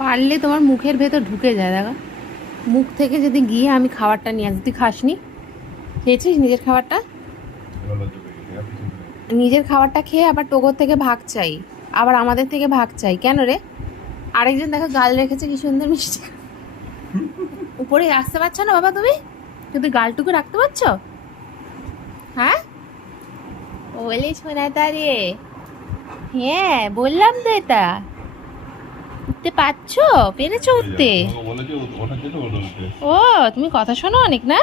পারলে তোমার মুখের ভেতর ঢুকে যায়, দেখো। মুখ থেকে যদি গিয়ে আমি খাবারটা নিয়ে আসি, তুই খাসনি? খেয়েছিস নিজের খাবারটা? নিজের খাবারটা খেয়ে আবার টোকর থেকে ভাগ চাই, আবার আমাদের থেকে ভাগ চাই, কেন রে? আরেকজন দেখো গাল রেখেছে, কি সুন্দর মিষ্টি। উপরে আসতে পারছ না বাবা তুমি? তুমি গালটুকু রাখতে পারছ? হ্যাঁ? বলে শোনা তারে হ্যাঁ বললাম তো এটা। উঠতে পারছ পেরেছ উঠতে? ও তুমি কথা শোনো অনেক না?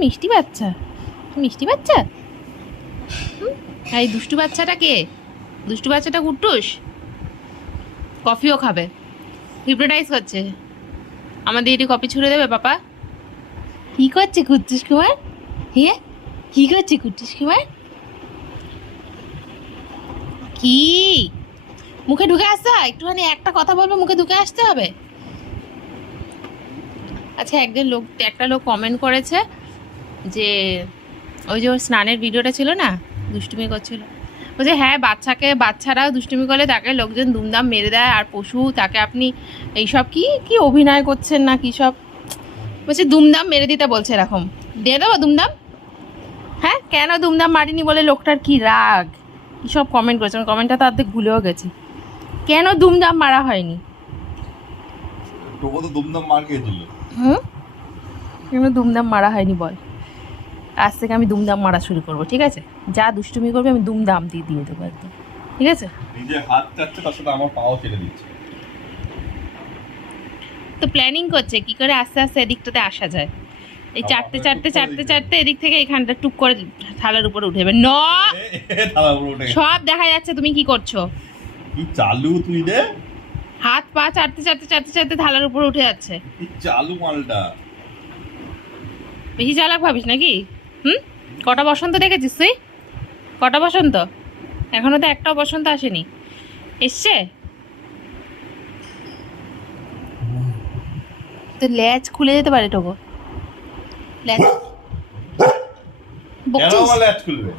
মিষ্টি বাচ্চা। মিষ্টি বাচ্চা? এই দুষ্টু বাচ্চাটা কে? দুষ্টু বাচ্চাটা কুট্টুস? কফিও খাবে। হিপ্নোটাইজ করছে। আমাদের এটি কপি ছুড়ে দেবে পাপা? কি করছে কুট্টুস কুমার? হিয়ে কি করছে কুট্টুস কুমার? কি? মুখে ঢুকে আসতে হয় একটুখানি একটা কথা বলব, মুখে ঢুকে আসতে হবে? আচ্ছা একজন লোক, একটা লোক কমেন্ট করেছে যে, ওই যে ওর স্নানের ভিডিওটা ছিল না? দুষ্টুমি করছিল। বলছে হ্যাঁ বাচ্চাকে, বাচ্চারাও দুষ্টুমি করলে তাকে লোকজন দুমদাম মেরে দেয় আর পশু, তাকে আপনি এইসব কি কি অভিনয় করছেন না, কি সব? বলছে, দুমদাম মেরে দিতে বলছে এরকম। দিয়ে দেবো দুমদাম? হ্যাঁ কেন দুমদাম মারিনি বলে লোকটার কি রাগ? কী সব কমেন্ট করেছে। আমি কমেন্টটা তো অর্ধেক ভুলেও গেছি। কেন দুমদাম মারা হয়নি? হুম? কেন দুমদাম মারা হয়নি বল। আজ থেকে আমি দুমদাম মারা শুরু করব ঠিক আছে? যা দুষ্টুমি করবে আমি দুমদাম দিয়ে দিয়ে দেবো একদম ঠিক আছে? নিজে হাত চাচ্ছে তার সাথে আমার পাও ছেড়ে দিচ্ছে। তো প্ল্যানিং করছে কি করে আস্তে আস্তে এদিকটাতে আসা যায়। এই চারটে চারটে চারটে চারটে এদিক থেকে এখানটা টুক করে থালার উপরে উঠে যাবে। ন! সব দেখা যাচ্ছে তুমি কি করছ? কি চালু তুই রে হাত পা চারটে চারটে চারটে চারটে থালার উপরে উঠে যাচ্ছে। কি চালু মালটা? বেশি চালাক ভাবিস নাকি? হুম? কটা বসন্ত দেখেছিস তুই? কটা বসন্ত? এখনও তো একটাও বসন্ত আসেনি। এসছে? তো ল্যাচ খুলে যেতে পারে টোকো ল্যাচ কেন বকছিস? আমার ল্যাচ খুলবে